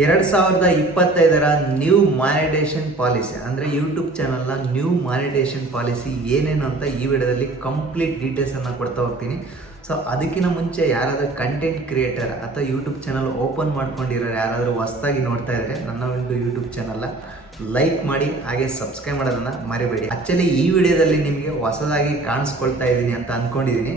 2025ರ new monetisation policy ಅಂದರೆ YouTube ಚಾನಲ್ನ new monetisation policy ಏನೇನು ಅಂತ ಈ ವಿಡಿಯೋದಲ್ಲಿ ಕಂಪ್ಲೀಟ್ ಡೀಟೇಲ್ಸನ್ನು ಕೊಡ್ತಾ ಹೋಗ್ತೀನಿ. ಸೊ ಅದಕ್ಕಿಂತ ಮುಂಚೆ ಯಾರಾದರೂ ಕಂಟೆಂಟ್ ಕ್ರಿಯೇಟರ್ ಅಥವಾ ಯೂಟ್ಯೂಬ್ ಚಾನಲ್ ಓಪನ್ ಮಾಡ್ಕೊಂಡಿರೋರು ಯಾರಾದರೂ ಹೊಸದಾಗಿ ನೋಡ್ತಾ ಇದ್ದರೆ ನನ್ನ ಒಂದು ಯೂಟ್ಯೂಬ್ ಚಾನಲ್ನ ಲೈಕ್ ಮಾಡಿ, ಹಾಗೆ ಸಬ್ಸ್ಕ್ರೈಬ್ ಮಾಡೋದನ್ನು ಮರಿಬೇಡಿ. ಆ್ಯಕ್ಚುಲಿ ಈ ವಿಡಿಯೋದಲ್ಲಿ ನಿಮಗೆ ಹೊಸದಾಗಿ ಕಾಣಿಸ್ಕೊಳ್ತಾ ಇದ್ದೀನಿ ಅಂತ ಅಂದ್ಕೊಂಡಿದ್ದೀನಿ.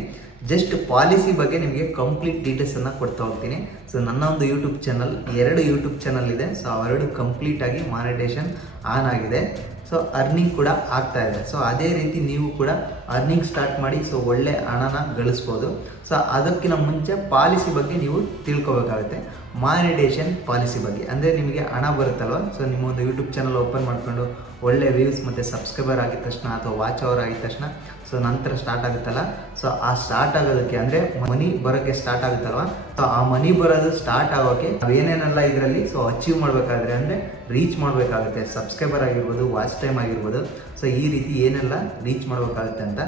ಜಸ್ಟ್ ಪಾಲಿಸಿ ಬಗ್ಗೆ ನಿಮಗೆ ಕಂಪ್ಲೀಟ್ ಡೀಟೇಲ್ಸನ್ನು ಕೊಡ್ತಾ ಹೋಗ್ತೀನಿ. ಸೊ ನನ್ನ ಒಂದು ಯೂಟ್ಯೂಬ್ ಚಾನಲ್ 2 ಯೂಟ್ಯೂಬ್ ಚಾನಲ್ ಇದೆ. ಸೊ ಅವೆರಡು ಕಂಪ್ಲೀಟಾಗಿ ಮಾನಿಟೇಷನ್ ಆನ್ ಆಗಿದೆ. ಸೊ ಅರ್ನಿಂಗ್ ಕೂಡ ಆಗ್ತಾ ಇದೆ. ಸೊ ಅದೇ ರೀತಿ ನೀವು ಕೂಡ ಅರ್ನಿಂಗ್ ಸ್ಟಾರ್ಟ್ ಮಾಡಿ ಸೊ ಒಳ್ಳೆ ಹಣನ ಗಳಿಸ್ಬೋದು. ಸೊ ಅದಕ್ಕಿಂತ ಮುಂಚೆ ಪಾಲಿಸಿ ಬಗ್ಗೆ ನೀವು ತಿಳ್ಕೊಬೇಕಾಗುತ್ತೆ. ಮಾನಿಟೇಷನ್ ಪಾಲಿಸಿ ಬಗ್ಗೆ ಅಂದರೆ ನಿಮಗೆ ಹಣ ಬರುತ್ತಲ್ವ. ಸೊ ನಿಮ್ಮೊಂದು ಯೂಟ್ಯೂಬ್ ಚಾನಲ್ ಓಪನ್ ಮಾಡಿಕೊಂಡು ಒಳ್ಳೆ ವ್ಯೂಸ್ ಮತ್ತು ಸಬ್ಸ್ಕ್ರೈಬರ್ ಆಗಿದ ತಕ್ಷಣ ಅಥವಾ ವಾಚ್ ಅವರ್ ಆಗಿದ ತಕ್ಷಣ ಸೊ ನಂತರ ಸ್ಟಾರ್ಟ್ ಆಗುತ್ತಲ್ಲ, ಸೊ ಆ ಸ್ಟಾರ್ಟ್ ಆಗೋದಕ್ಕೆ ಅಂದರೆ ಮನಿ ಬರೋಕ್ಕೆ ಸ್ಟಾರ್ಟ್ ಆಗುತ್ತಲ್ವ. ಸೊ ಆ ಮನಿ ಬರೋದು ಸ್ಟಾರ್ಟ್ ಆಗೋಕ್ಕೆ ನಾವೇನೇನೆಲ್ಲ ಇದರಲ್ಲಿ ಸೊ ಅಚೀವ್ ಮಾಡಬೇಕಾದ್ರೆ ಅಂದರೆ ರೀಚ್ ಮಾಡಬೇಕಾಗುತ್ತೆ. ಸಬ್ಸ್ಕ್ರೈಬರ್ ಆಗಿರ್ಬೋದು, ವಾಚ್ ಟೈಮ್ ಆಗಿರ್ಬೋದು. ಸೊ ಈ ರೀತಿ ಏನೆಲ್ಲ ರೀಚ್ ಮಾಡಬೇಕಾಗುತ್ತೆ ಅಂತ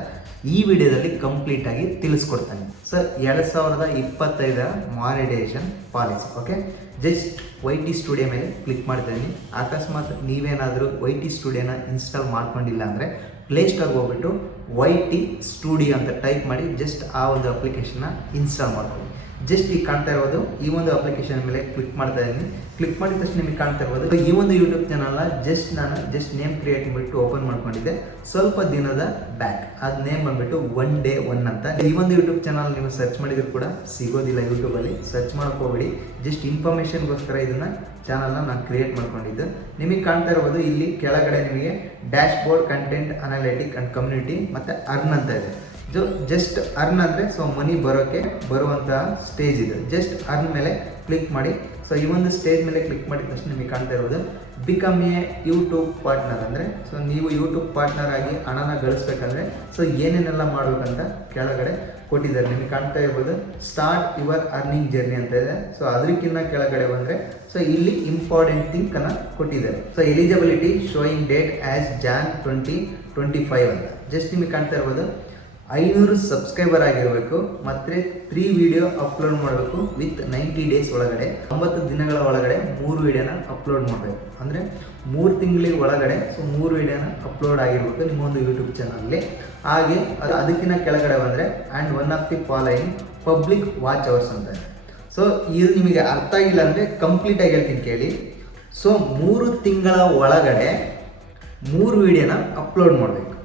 ಈ ವಿಡಿಯೋದಲ್ಲಿ ಕಂಪ್ಲೀಟಾಗಿ ತಿಳಿಸ್ಕೊಡ್ತಾನೆ. ಸೊ 2025ರ monetization policy. Okay, just YT studio ಮೇಲೆ ಕ್ಲಿಕ್ ಮಾಡ್ತಾಯಿದ್ದೀನಿ. ಅಕಸ್ಮಾತ್ ನೀವೇನಾದರೂ YT ಸ್ಟುಡಿಯೋನ ಇನ್ಸ್ಟಾಲ್ ಮಾಡ್ಕೊಂಡಿಲ್ಲ ಅಂದರೆ ಪ್ಲೇಸ್ಟೋರ್ಗೆ ಹೋಗ್ಬಿಟ್ಟು YT ಸ್ಟುಡಿಯೋ ಅಂತ ಟೈಪ್ ಮಾಡಿ ಜಸ್ಟ್ ಆ ಒಂದು ಅಪ್ಲಿಕೇಶನ್ನ ಇನ್ಸ್ಟಾಲ್ ಮಾಡ್ಕೊಳ್ಳಿ. ಜಸ್ಟ್ ಈಗ ಕಾಣ್ತಾ ಇರೋದು ಈ ಒಂದು ಅಪ್ಲಿಕೇಶನ್ ಮೇಲೆ ಕ್ಲಿಕ್ ಮಾಡ್ತಾ ಇದ್ದೀನಿ. ಕ್ಲಿಕ್ ಮಾಡಿದ ತಕ್ಷಣ ನಿಮಗೆ ಕಾಣ್ತಾ ಇರ್ಬೋದು ಈ ಒಂದು ಯೂಟ್ಯೂಬ್ ಚಾನಲ್ನ ನಾನು ನೇಮ್ ಕ್ರಿಯೇಟ್ ಮಾಡಿಬಿಟ್ಟು ಓಪನ್ ಮಾಡ್ಕೊಂಡಿದ್ದೆ ಸ್ವಲ್ಪ ದಿನದ ಬ್ಯಾಕ್. ಅದು ನೇಮ್ ಬಂದ್ಬಿಟ್ಟು 1 Day 1 ಅಂತ. ಈ ಒಂದು ಯೂಟ್ಯೂಬ್ ಚಾನಲ್ ನೀವು ಸರ್ಚ್ ಮಾಡಿದ್ರು ಕೂಡ ಸಿಗೋದಿಲ್ಲ ಯೂಟ್ಯೂಬಲ್ಲಿ, ಸರ್ಚ್ ಮಾಡ್ಕೋಬೇಡಿ. ಜಸ್ಟ್ ಇನ್ಫಾರ್ಮೇಷನ್ಗೋಸ್ಕರ ಇದನ್ನು ಚಾನಲ್ನ ನಾನು ಕ್ರಿಯೇಟ್ ಮಾಡ್ಕೊಂಡಿದ್ದು. ನಿಮಗೆ ಕಾಣ್ತಾ ಇರ್ಬೋದು ಇಲ್ಲಿ ಕೆಳಗಡೆ ನಿಮಗೆ dash board, content analytic and community ಮತ್ತು ಅರ್ನ್ ಅಂತ ಇದೆ. ಜಸ್ಟ್ ಅರ್ನ್ ಅಂದರೆ ಸೊ ಮನಿ ಬರುವಂತಹ ಸ್ಟೇಜ್ ಇದು. ಜಸ್ಟ್ ಅರ್ನ್ ಮೇಲೆ ಕ್ಲಿಕ್ ಮಾಡಿ. ಸೊ ಈ ಒಂದು ಸ್ಟೇಜ್ ಮೇಲೆ ಕ್ಲಿಕ್ ಮಾಡಿದ ತಕ್ಷಣ ನಿಮಗೆ ಕಾಣ್ತಾ ಇರೋದು ಬಿಕಮ್ ಎ ಯೂಟ್ಯೂಬ್ ಪಾರ್ಟ್ನರ್ ಅಂದರೆ ಸೊ ನೀವು ಯೂಟ್ಯೂಬ್ ಪಾರ್ಟ್ನರ್ ಆಗಿ ಹಣನ ಗಳಿಸ್ಬೇಕಂದ್ರೆ ಸೊ ಏನೇನೆಲ್ಲ ಮಾಡಬೇಕಂತ ಕೆಳಗಡೆ ಕೊಟ್ಟಿದ್ದಾರೆ. ನಿಮಗೆ ಕಾಣ್ತಾ ಇರ್ಬೋದು ಸ್ಟಾರ್ಟ್ ಯುವರ್ ಅರ್ನಿಂಗ್ ಜರ್ನಿ ಅಂತ ಇದೆ. ಸೊ ಅದಕ್ಕಿಂತ ಕೆಳಗಡೆ ಬಂದರೆ ಸೊ ಇಲ್ಲಿ ಇಂಪಾರ್ಟೆಂಟ್ ಥಿಂಕನ್ನು ಕೊಟ್ಟಿದ್ದಾರೆ. So eligibility showing date as Jan 2025 ಅಂತ. ಜಸ್ಟ್ ನಿಮಗೆ ಕಾಣ್ತಾ ಇರ್ಬೋದು 500 ಸಬ್ಸ್ಕ್ರೈಬರ್ ಆಗಿರಬೇಕು ಮತ್ತು 3 ವಿಡಿಯೋ ಅಪ್ಲೋಡ್ ಮಾಡಬೇಕು ವಿತ್ 90 ಡೇಸ್ ಒಳಗಡೆ, 90 ದಿನಗಳ ಒಳಗಡೆ 3 ವಿಡಿಯೋನ ಅಪ್ಲೋಡ್ ಮಾಡಬೇಕು. ಅಂದರೆ 3 ತಿಂಗಳಿಗೆ ಒಳಗಡೆ ಸೊ 3 ವಿಡಿಯೋನ ಅಪ್ಲೋಡ್ ಆಗಿರಬೇಕು ನಿಮ್ಮೊಂದು ಯೂಟ್ಯೂಬ್ ಚಾನಲಲ್ಲಿ. ಹಾಗೆ ಅದಕ್ಕಿಂತ ಕೆಳಗಡೆ ಬಂದರೆ and 1 of the following public watch hours ಅಂತ. ಸೊ ಇದು ನಿಮಗೆ ಅರ್ಥ ಆಗಿಲ್ಲ ಅಂದರೆ ಕಂಪ್ಲೀಟಾಗಿ ಹೇಳ್ತೀನಿ ಕೇಳಿ. ಸೊ 3 ತಿಂಗಳ ಒಳಗಡೆ 3 ವಿಡಿಯೋನ ಅಪ್ಲೋಡ್ ಮಾಡಬೇಕು.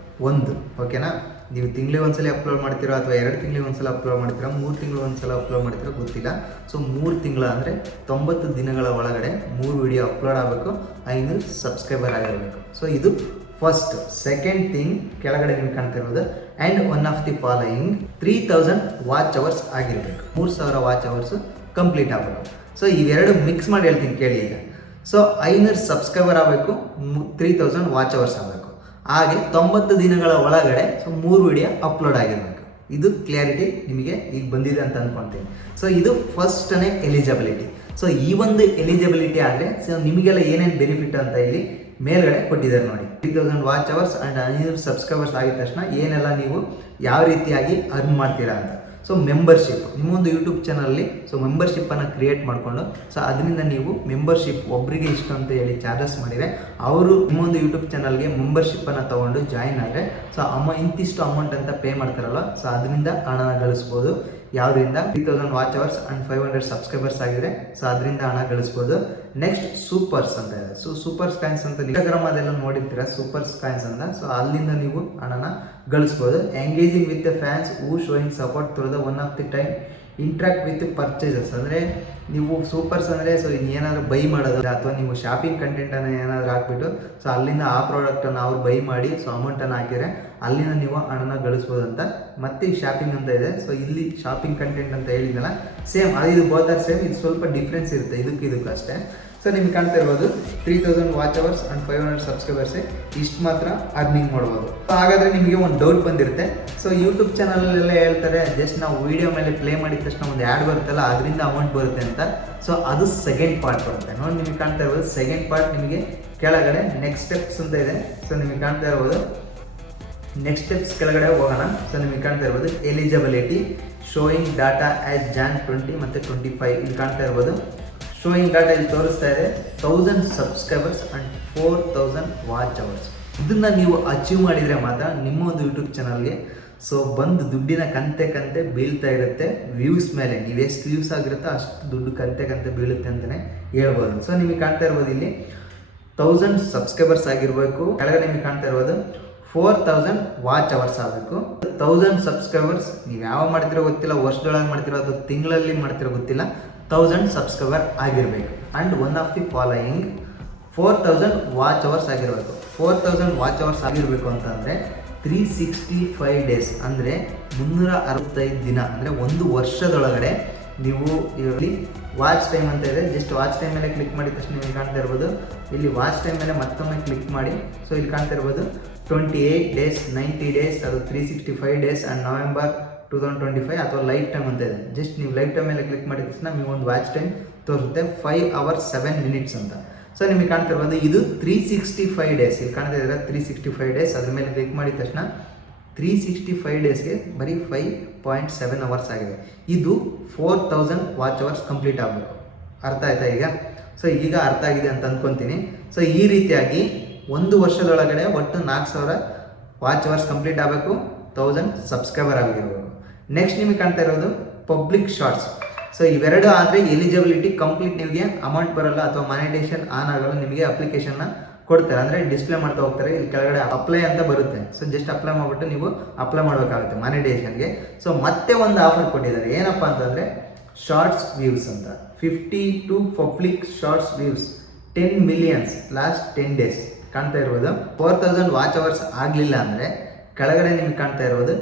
ಓಕೆನಾ? ನೀವು ತಿಂಗಳಿಗೆ ಒಂದ್ಸಲ ಅಪ್ಲೋಡ್ ಮಾಡ್ತೀರೋ ಅಥವಾ 2 ತಿಂಗಳಿಗೆ ಒಂದ್ಸಲ ಅಪ್ಲೋಡ್ ಮಾಡ್ತೀರಾ, 3 ತಿಂಗಳು ಒಂದ್ಸಲ ಅಪ್ಲೋಡ್ ಮಾಡ್ತೀರೋ ಗೊತ್ತಿಲ್ಲ. ಸೊ 3 ತಿಂಗಳ ಅಂದರೆ 90 ದಿನಗಳ ಒಳಗಡೆ 3 ವಿಡಿಯೋ ಅಪ್ಲೋಡ್ ಆಗಬೇಕು, 500 ಸಬ್ಸ್ಕ್ರೈಬರ್ ಆಗಿರಬೇಕು. ಸೊ ಇದು ಫಸ್ಟ್. ಸೆಕೆಂಡ್ ಥಿಂಗ್ ಕೆಳಗಡೆ ನಿಮ್ಗೆ ಕಾಣ್ತಾ ಇರೋದು and 1 of the following 3000 watch hours ಆಗಿರಬೇಕು. 3000 ವಾಚ್ ಅವರ್ಸು ಕಂಪ್ಲೀಟ್ ಆಗಬೇಕು. ಸೊ ಇವೆರಡು ಮಿಕ್ಸ್ ಮಾಡಿ ಹೇಳ್ತೀನಿ ಕೇಳಿ ಈಗ. ಸೊ 500 ಸಬ್ಸ್ಕ್ರೈಬರ್ ಆಗಬೇಕು, 3000 ವಾಚ್ ಅವರ್ಸ್ ಆಗಬೇಕು. ಹಾಗೆ 90 ದಿನಗಳ ಒಳಗಡೆ ಸೊ 3 ವಿಡಿಯೋ ಅಪ್ಲೋಡ್ ಆಗಿರಬೇಕು. ಇದು ಕ್ಲಿಯಾರಿಟಿ ನಿಮಗೆ ಈಗ ಬಂದಿದೆ ಅಂತ ಅಂದ್ಕೊಳ್ತೀನಿ. ಸೊ ಇದು ಫಸ್ಟನೇ ಎಲಿಜಿಬಿಲಿಟಿ. ಸೊ ಈ ಒಂದು ಎಲಿಜಿಬಿಲಿಟಿ ಆದರೆ ಸೊ ನಿಮಗೆಲ್ಲ ಏನೇನು ಬೆನಿಫಿಟ್ ಅಂತ ಇಲ್ಲಿ ಮೇಲ್ಗಡೆ ಕೊಟ್ಟಿದ್ದಾರೆ ನೋಡಿ. 3000 ವಾಚ್ ಅವರ್ಸ್ ಆ್ಯಂಡ್ 500 ಸಬ್ಸ್ಕ್ರೈಬರ್ಸ್ ಆಗಿದ ತಕ್ಷಣ ಏನೆಲ್ಲ ನೀವು ಯಾವ ರೀತಿಯಾಗಿ ಅರ್ನ್ ಮಾಡ್ತೀರಾ ಅಂತ. ಸೊ ಮೆಂಬರ್ಶಿಪ್ ನಿಮ್ಮೊಂದು ಯೂಟ್ಯೂಬ್ ಚಾನಲಲ್ಲಿ ಸೊ ಮೆಂಬರ್ಶಿಪ್ಪನ್ನು ಕ್ರಿಯೇಟ್ ಮಾಡಿಕೊಂಡು ಸೊ ಅದರಿಂದ ನೀವು ಮೆಂಬರ್ಶಿಪ್ ಒಬ್ಬರಿಗೆ ಇಷ್ಟು ಅಂತ ಹೇಳಿ ಚಾರ್ಜಸ್ ಮಾಡಿದರೆ ಅವರು ನಿಮ್ಮೊಂದು ಯೂಟ್ಯೂಬ್ ಚಾನಲ್ಗೆ ಮೆಂಬರ್ಶಿಪ್ಪನ್ನು ತೊಗೊಂಡು ಜಾಯಿನ್ ಆದರೆ ಸೊ ಇಂತಿಷ್ಟು ಅಮೌಂಟ್ ಅಂತ ಪೇ ಮಾಡ್ತಾರಲ್ಲ, ಸೊ ಅದರಿಂದ ಹಣನ ಗಳಿಸ್ಬೋದು. ಯಾವುದರಿಂದ 3000 ವಾಚ್ ಅವರ್ಸ್ ಆ್ಯಂಡ್ 500 ಸಬ್ಸ್ಕ್ರೈಬರ್ಸ್ ಆಗಿದೆ. ಸೊ ಅದರಿಂದ ಹಣ ಗಳಿಸ್ಬೋದು. ನೆಕ್ಸ್ಟ್ ಸೂಪರ್ಸ್ ಅಂತ ಇದೆ. ಸೊ ಸೂಪರ್ಸ್ ಕಾಯಿನ್ಸ್ ಅಂತ ಇನ್ಸ್ಟಾಗ್ರಾಮ್ ಅದೆಲ್ಲ ನೋಡಿರ್ತೀರ, ಸೂಪರ್ಸ್ ಕಾಯಿನ್ಸ್ ಅಂತ. ಸೊ ಅಲ್ಲಿಂದ ನೀವು ಹಣನ ಗಳಿಸ್ಬೋದು. Engaging with the fans who showing support through the 1 of the time interact with purchases. ಅಂದರೆ ನೀವು ಸೂಪರ್ಸ್ ಅಂದರೆ ಸೊ ಏನಾದರೂ ಬೈ ಮಾಡೋದು ಅಥವಾ ನೀವು ಶಾಪಿಂಗ್ ಕಂಟೆಂಟನ್ನು ಏನಾದರೂ ಹಾಕ್ಬಿಟ್ಟು ಸೊ ಅಲ್ಲಿಂದ ಆ ಪ್ರಾಡಕ್ಟನ್ನು ಅವ್ರು ಬೈ ಮಾಡಿ ಸೊ ಅಮೌಂಟನ್ನು ಹಾಕಿದರೆ ಅಲ್ಲಿಂದ ನೀವು ಹಣನ ಗಳಿಸ್ಬೋದು ಅಂತ. ಮತ್ತು ಶಾಪಿಂಗ್ ಅಂತ ಇದೆ. ಸೊ ಇಲ್ಲಿ ಶಾಪಿಂಗ್ ಕಂಟೆಂಟ್ ಅಂತ ಹೇಳಿದ್ನಲ್ಲ, ಸೇಮ್ ಇದು ಬೋತ್ ಆರ್ ಸೇಮ್. ಇದು ಸ್ವಲ್ಪ ಡಿಫ್ರೆನ್ಸ್ ಇರುತ್ತೆ ಇದಕ್ಕೂ ಅಷ್ಟೇ. ಸೊ ನಿಮ್ಗೆ ಕಾಣ್ತಾ ಇರ್ಬೋದು 3000 ವಾಚ್ ಅವರ್ಸ್ ಆ್ಯಂಡ್ 500 ಸಬ್ಸ್ಕ್ರೈಬರ್ಸೇ ಇಷ್ಟು ಮಾತ್ರ ಅರ್ನಿಂಗ್ ಮಾಡ್ಬೋದು. ಸೊ ಹಾಗಾದರೆ ನಿಮಗೆ ಒಂದು ಡೌಟ್ ಬಂದಿರುತ್ತೆ. ಸೊ ಯೂಟ್ಯೂಬ್ ಚಾನಲಲ್ಲೆಲ್ಲ ಹೇಳ್ತಾರೆ ಜಸ್ಟ್ ನಾವು ವೀಡಿಯೋ ಮೇಲೆ ಪ್ಲೇ ಮಾಡಿದ ತಕ್ಷಣ ಒಂದು ಆ್ಯಡ್ ಬರುತ್ತಲ್ಲ ಅದರಿಂದ ಅಮೌಂಟ್ ಬರುತ್ತೆ ಅಂತ. ಸೊ ಅದು ಸೆಕೆಂಡ್ ಪಾರ್ಟ್ ಬರುತ್ತೆ ನೋಡಿ. ನಿಮಗೆ ಕಾಣ್ತಾ ಇರ್ಬೋದು ಸೆಕೆಂಡ್ ಪಾರ್ಟ್ ನಿಮಗೆ ಕೆಳಗಡೆ ನೆಕ್ಸ್ಟ್ ಸ್ಟೆಪ್ಸ್ ಅಂತ ಇದೆ. ಸೊ ನಿಮಗೆ ಕಾಣ್ತಾ ಇರ್ಬೋದು ನೆಕ್ಸ್ಟ್ ಸ್ಟೆಪ್ಸ್ ಕೆಳಗಡೆ ಹೋಗೋಣ. ಸೊ ನಿಮಗೆ ಕಾಣ್ತಾ ಇರ್ಬೋದು eligibility showing data as Jan 20 ಮತ್ತು 25 ಇಲ್ಲಿ ಕಾಣ್ತಾ ಇರ್ಬೋದು. ಶೋಯಿಂಗ್ ಡಾಟಾ ಇಲ್ಲಿ ತೋರಿಸ್ತಾ ಇದೆ 1000 ಸಬ್ಸ್ಕ್ರೈಬರ್ಸ್ ಆ್ಯಂಡ್ 4000 ವಾಚ್ ಅವರ್ಸ್. ಇದನ್ನು ನೀವು ಅಚೀವ್ ಮಾಡಿದರೆ ಮಾತ್ರ ನಿಮ್ಮ ಒಂದು ಯೂಟ್ಯೂಬ್ ಚಾನಲ್ಗೆ ಸೊ ಬಂದು ದುಡ್ಡಿನ ಕಂತೆ ಬೀಳ್ತಾ ಇರುತ್ತೆ. ವ್ಯೂಸ್ ಮೇಲೆ ನೀವು ಎಷ್ಟು ವ್ಯೂಸ್ ಆಗಿರುತ್ತೋ ಅಷ್ಟು ದುಡ್ಡು ಕಂತೆ ಬೀಳುತ್ತೆ ಅಂತಲೇ ಹೇಳ್ಬೋದು. ಸೊ ನಿಮಗೆ ಕಾಣ್ತಾ ಇರ್ಬೋದು ಇಲ್ಲಿ 1000 ಸಬ್ಸ್ಕ್ರೈಬರ್ಸ್ ಆಗಿರಬೇಕು. ಕೆಳಗಡೆ ನಿಮಗೆ ಕಾಣ್ತಾ ಇರ್ಬೋದು 4000 ವಾಚ್ ಅವರ್ಸ್ ಆಗಬೇಕು. 1000 ಸಬ್ಸ್ಕ್ರೈಬರ್ಸ್ ನೀವು ಯಾವ ಮಾಡ್ತಿರೋ ಗೊತ್ತಿಲ್ಲ, ವರ್ಷದೊಳಗೆ ಮಾಡ್ತಿರೋ ಅದು ತಿಂಗಳಲ್ಲಿ ಮಾಡ್ತಿರೋ ಗೊತ್ತಿಲ್ಲ, 1000 ಸಬ್ಸ್ಕ್ರೈಬರ್ ಆಗಿರಬೇಕು. And one of the following 4000 watch hours ಆಗಿರಬೇಕು. 4000 ವಾಚ್ ಅವರ್ಸ್ ಆಗಿರಬೇಕು ಅಂತಂದರೆ 365 ಡೇಸ್ ಅಂದರೆ 365 ದಿನ ಅಂದರೆ ಒಂದು ವರ್ಷದೊಳಗಡೆ ನೀವು ಇಲ್ಲಿ ವಾಚ್ ಟೈಮ್ ಅಂತ ಇದೆ. ಜಸ್ಟ್ ವಾಚ್ ಟೈಮ್ ಮೇಲೆ ಕ್ಲಿಕ್ ಮಾಡಿದ ತಕ್ಷಣ ನಿಮಗೆ ಕಾಣ್ತಾ ಇರ್ಬೋದು. ಇಲ್ಲಿ ವಾಚ್ ಟೈಮ್ ಮೇಲೆ ಮತ್ತೊಮ್ಮೆ ಕ್ಲಿಕ್ ಮಾಡಿ. ಸೊ ಇಲ್ಲಿ ಕಾಣ್ತಾ ಇರ್ಬೋದು 28 ಡೇಸ್, 90 ಡೇಸ್, ಅದು 365 ಡೇಸ್ ಆ್ಯಂಡ್ ನವೆಂಬರ್ 2025 ಅಥವಾ ಲೈಫ್ ಟೈಮ್ ಅಂತ ಇದೆ. ಜಸ್ಟ್ ನೀವು ಲೈಫ್ ಟೈಮ್ ಮೇಲೆ ಕ್ಲಿಕ್ ಮಾಡಿದ ತಕ್ಷಣ ನೀವು ಒಂದು ವಾಚ್ ಟೈಮ್ ತೋರಿಸುತ್ತೆ 5 hours 7 minutes ಅಂತ. ಸೊ ನಿಮಗೆ ಕಾಣ್ತಾ ಇರ್ಬೋದು ಇದು 365 ಡೇಸ್. ಇಲ್ಲಿ ಕಾಣ್ತಾ ಇದ್ದಾರೆ 365 ಡೇಸ್. ಅದ್ರ ಮೇಲೆ ಕ್ಲಿಕ್ ಮಾಡಿದ ತಕ್ಷಣ 365 ಡೇಸ್ಗೆ ಬರೀ 5.7 hours ಆಗಿದೆ. ಇದು 4000 ವಾಚ್ ಅವರ್ಸ್ ಕಂಪ್ಲೀಟ್ ಆಗಬೇಕು. ಅರ್ಥ ಆಯ್ತಾ ಈಗ? ಸೊ ಈಗ ಅರ್ಥ ಆಗಿದೆ ಅಂತ ಅಂದ್ಕೊತೀನಿ. ಸೊ ಈ ರೀತಿಯಾಗಿ ಒಂದು ವರ್ಷದೊಳಗಡೆ ಒಟ್ಟು 4000 ವಾಚ್ ಅವರ್ಸ್ ಕಂಪ್ಲೀಟ್ ಆಗಬೇಕು, 1000 ಸಬ್ಸ್ಕ್ರೈಬರ್ ಆಗಿರಬೇಕು. ನೆಕ್ಸ್ಟ್ ನಿಮಗೆ ಕಾಣ್ತಾ ಇರೋದು ಪಬ್ಲಿಕ್ ಶಾರ್ಟ್ಸ್. ಸೊ ಇವೆರಡು ಆದರೆ ಎಲಿಜಿಬಿಲಿಟಿ ಕಂಪ್ಲೀಟ್ ನಿಮಗೆ ಅಮೌಂಟ್ ಬರಲ್ಲ ಅಥವಾ ಮಾನಿಟೇಷನ್ ಆನ್ ಆಗಲ್ಲ. ನಿಮಗೆ ಅಪ್ಲಿಕೇಶನ್ನ ಕೊಡ್ತಾರೆ, ಅಂದರೆ ಡಿಸ್ಪ್ಲೇ ಮಾಡ್ತಾ ಹೋಗ್ತಾರೆ. ಇಲ್ಲಿ ಕೆಳಗಡೆ ಅಪ್ಲೈ ಅಂತ ಬರುತ್ತೆ. ಸೊ ಜಸ್ಟ್ ಅಪ್ಲೈ ಮಾಡಿಬಿಟ್ಟು ನೀವು ಅಪ್ಲೈ ಮಾಡಬೇಕಾಗುತ್ತೆ ಮಾನಿಟೇಷನ್ಗೆ. ಸೊ ಮತ್ತೆ ಒಂದು ಆಫರ್ ಕೊಟ್ಟಿದ್ದಾರೆ. ಏನಪ್ಪ ಅಂತಂದರೆ ಶಾರ್ಟ್ಸ್ ವ್ಯೂಸ್ ಅಂತ. 52 public shorts views 10 millions last 10 days. ಕಾಣ್ತಾ ಇರ್ಬೋದು 4000 ವಾಚ್ ಅವರ್ಸ್ ಆಗಲಿಲ್ಲ ಅಂದರೆ ಕೆಳಗಡೆ ನಿಮಗೆ ಕಾಣ್ತಾ ಇರ್ಬೋದು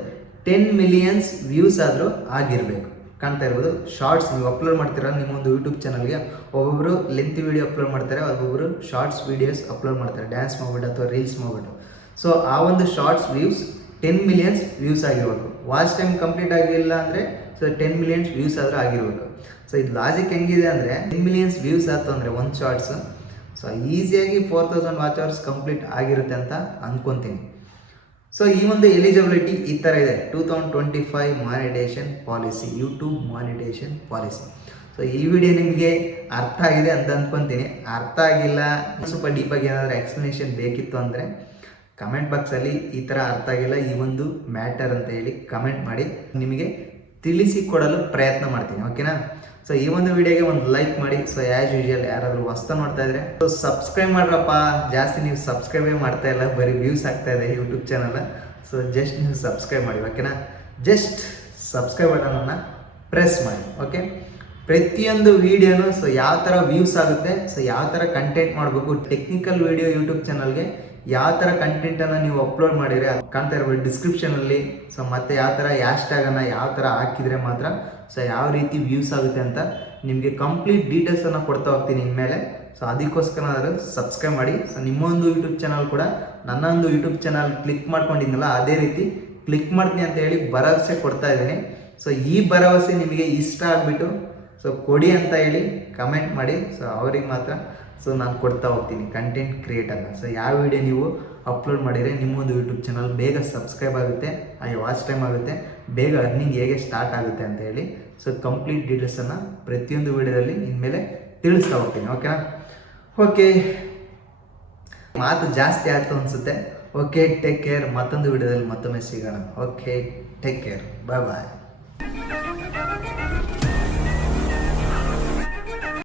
10 ಮಿಲಿಯನ್ಸ್ ವ್ಯೂಸ್ ಆದರೂ ಆಗಿರಬೇಕು. ಕಾಣ್ತಾ ಇರ್ಬೋದು ಶಾರ್ಟ್ಸ್ ನೀವು ಅಪ್ಲೋಡ್ ಮಾಡ್ತೀರಾ ನಿಮ್ಮೊಂದು ಯೂಟ್ಯೂಬ್ ಚಾನಲ್ಗೆ. ಒಬ್ಬೊಬ್ಬರು ಲೆಂತ್ ವೀಡಿಯೋ ಅಪ್ಲೋಡ್ ಮಾಡ್ತಾರೆ, ಒಬ್ಬೊಬ್ಬರು ಶಾರ್ಟ್ಸ್ ವೀಡಿಯೋಸ್ ಅಪ್ಲೋಡ್ ಮಾಡ್ತಾರೆ, ಡ್ಯಾನ್ಸ್ ಮಾಡಿಬಿಟ್ಟು ಅಥವಾ ರೀಲ್ಸ್ ಮಾಡಿಬಿಟ್ಟು. ಸೊ ಆ ಒಂದು ಶಾರ್ಟ್ಸ್ ವ್ಯೂಸ್ 10 ಮಿಲಿಯನ್ಸ್ ವ್ಯೂಸ್ ಆಗಿರಬೇಕು. ವಾಚ್ ಟೈಮ್ ಕಂಪ್ಲೀಟ್ ಆಗಿಲ್ಲ ಅಂದರೆ ಸೊ 10 ಮಿಲಿಯನ್ಸ್ ವ್ಯೂಸ್ ಆದರೂ ಆಗಿರಬೇಕು. ಸೊ ಇದು ಲಾಜಿಕ್ ಹೆಂಗಿದೆ ಅಂದರೆ 10 ಮಿಲಿಯನ್ಸ್ ವ್ಯೂಸ್ ಆಯಿತು ಅಂದರೆ ಒಂದು ಶಾರ್ಟ್ಸು ಸೊ ಈಸಿಯಾಗಿ 4000 ವಾಚ್ ಅವರ್ಸ್ ಕಂಪ್ಲೀಟ್ ಆಗಿರುತ್ತೆ ಅಂತ ಅಂದ್ಕೊತೀನಿ. ಸೊ ಈ ಒಂದು ಎಲಿಜಿಬಿಲಿಟಿ ಈ ಥರ ಇದೆ. 2025 monetisation policy, YouTube monetisation policy. So ಈ ವಿಡಿಯೋ ನಿಮಗೆ ಅರ್ಥ ಆಗಿದೆ ಅಂತ ಅಂದ್ಕೊತೀನಿ. ಅರ್ಥ ಆಗಿಲ್ಲ, ಸ್ವಲ್ಪ ಡೀಪಾಗಿ ಏನಾದರೂ ಎಕ್ಸ್ಪ್ಲನೇಷನ್ ಬೇಕಿತ್ತು ಅಂದರೆ ಕಮೆಂಟ್ ಬಾಕ್ಸಲ್ಲಿ ಈ ಥರ ಅರ್ಥ ಆಗಿಲ್ಲ ಈ ಒಂದು ಮ್ಯಾಟರ್ ಅಂತ ಹೇಳಿ ಕಮೆಂಟ್ ಮಾಡಿ, ನಿಮಗೆ ತಿಳಿಸಿಕೊಡಲು ಪ್ರಯತ್ನ ಮಾಡ್ತೀನಿ. ಓಕೆನಾ? ಸೊ ಈ ಒಂದು ವಿಡಿಯೋಗೆ ಒಂದು ಲೈಕ್ ಮಾಡಿ. ಸೊ ಆ್ಯಸ್ ಯೂಶುವಲ್ ಯಾರಾದರೂ ಹೊಸ್ತಾ ನೋಡ್ತಾ ಇದ್ರೆ ಸೊ ಸಬ್ಸ್ಕ್ರೈಬ್ ಮಾಡ್ರಪ್ಪ. ಜಾಸ್ತಿ ನೀವು ಸಬ್ಸ್ಕ್ರೈಬೇ ಮಾಡ್ತಾ ಇಲ್ಲ, ಬರೀ ವ್ಯೂಸ್ ಆಗ್ತಾ ಇದೆ ಯೂಟ್ಯೂಬ್ ಚಾನಲ್. ಸೊ ಜಸ್ಟ್ ನೀವು ಸಬ್ಸ್ಕ್ರೈಬ್ ಮಾಡಿ. ಓಕೆನಾ? ಜಸ್ಟ್ ಸಬ್ಸ್ಕ್ರೈಬ್ ಬಟನನ್ನು ಪ್ರೆಸ್ ಮಾಡಿ. ಓಕೆ? ಪ್ರತಿಯೊಂದು ವೀಡಿಯೋನು ಸೊ ಯಾವ ಥರ ವ್ಯೂಸ್ ಆಗುತ್ತೆ, ಸೊ ಯಾವ ಥರ ಕಂಟೆಂಟ್ ಮಾಡಬೇಕು, ಟೆಕ್ನಿಕಲ್ ವೀಡಿಯೋ ಯೂಟ್ಯೂಬ್ ಚಾನಲ್ಗೆ ಯಾವ ಥರ ಕಂಟೆಂಟನ್ನು ನೀವು ಅಪ್ಲೋಡ್ ಮಾಡಿದರೆ ಅದು ಕಾಣ್ತಾ ಇರ್ಬೋದು ಡಿಸ್ಕ್ರಿಪ್ಷನಲ್ಲಿ. ಸೊ ಮತ್ತು ಯಾವ ಥರ ಹ್ಯಾಶ್ಟ್ಯಾಗನ್ನು ಯಾವ ಥರ ಹಾಕಿದರೆ ಮಾತ್ರ ಸೊ ಯಾವ ರೀತಿ ವ್ಯೂಸ್ ಆಗುತ್ತೆ ಅಂತ ನಿಮಗೆ ಕಂಪ್ಲೀಟ್ ಡೀಟೇಲ್ಸನ್ನು ಕೊಡ್ತಾ ಹೋಗ್ತೀನಿ ಇನ್ಮೇಲೆ. ಸೊ ಅದಕ್ಕೋಸ್ಕರ ಸಬ್ಸ್ಕ್ರೈಬ್ ಮಾಡಿ. ಸೊ ನಿಮ್ಮೊಂದು ಯೂಟ್ಯೂಬ್ ಚಾನಲ್ ಕೂಡ ನನ್ನೊಂದು ಯೂಟ್ಯೂಬ್ ಚಾನಲ್ ಕ್ಲಿಕ್ ಮಾಡ್ಕೊಂಡಿದ್ದೀನಲ್ಲ ಅದೇ ರೀತಿ ಕ್ಲಿಕ್ ಮಾಡ್ತೀನಿ ಅಂತ ಹೇಳಿ ಭರವಸೆ ಕೊಡ್ತಾ ಇದ್ದೀನಿ. ಸೊ ಈ ಭರವಸೆ ನಿಮಗೆ ಇಷ್ಟ ಆಗಿಬಿಟ್ಟು ಸೊ ಕೊಡಿ ಅಂತ ಹೇಳಿ ಕಮೆಂಟ್ ಮಾಡಿ. ಸೊ ಅವ್ರಿಗೆ ಮಾತ್ರ ಸೊ ನಾನು ಕೊಡ್ತಾ ಹೋಗ್ತೀನಿ ಕಂಟೆಂಟ್ ಕ್ರಿಯೇಟರ್ನ. ಸೊ ಯಾವ ವಿಡಿಯೋ ನೀವು ಅಪ್ಲೋಡ್ ಮಾಡಿದರೆ ನಿಮ್ಮೊಂದು ಯೂಟ್ಯೂಬ್ ಚಾನಲ್ ಬೇಗ ಸಬ್ಸ್ಕ್ರೈಬ್ ಆಗುತ್ತೆ, ಹಾಗೆ ವಾಚ್ ಟೈಮ್ ಆಗುತ್ತೆ, ಬೇಗ ಅರ್ನಿಂಗ್ ಹೇಗೆ ಸ್ಟಾರ್ಟ್ ಆಗುತ್ತೆ ಅಂತ ಹೇಳಿ ಸೊ ಕಂಪ್ಲೀಟ್ ಡೀಟೇಲ್ಸನ್ನು ಪ್ರತಿಯೊಂದು ವಿಡಿಯೋದಲ್ಲಿ ಇನ್ಮೇಲೆ ತಿಳಿಸ್ತಾ ಹೋಗ್ತೀನಿ. ಓಕೆನಾ? ಓಕೆ, ಮಾತು ಜಾಸ್ತಿ ಆಯಿತು ಅನಿಸುತ್ತೆ. Okay, take care. ಮತ್ತೊಂದು ವಿಡಿಯೋದಲ್ಲಿ ಮತ್ತೊಮ್ಮೆ ಸಿಗೋಣ. Okay, take care. ಬಾಯ್ ಬಾಯ್.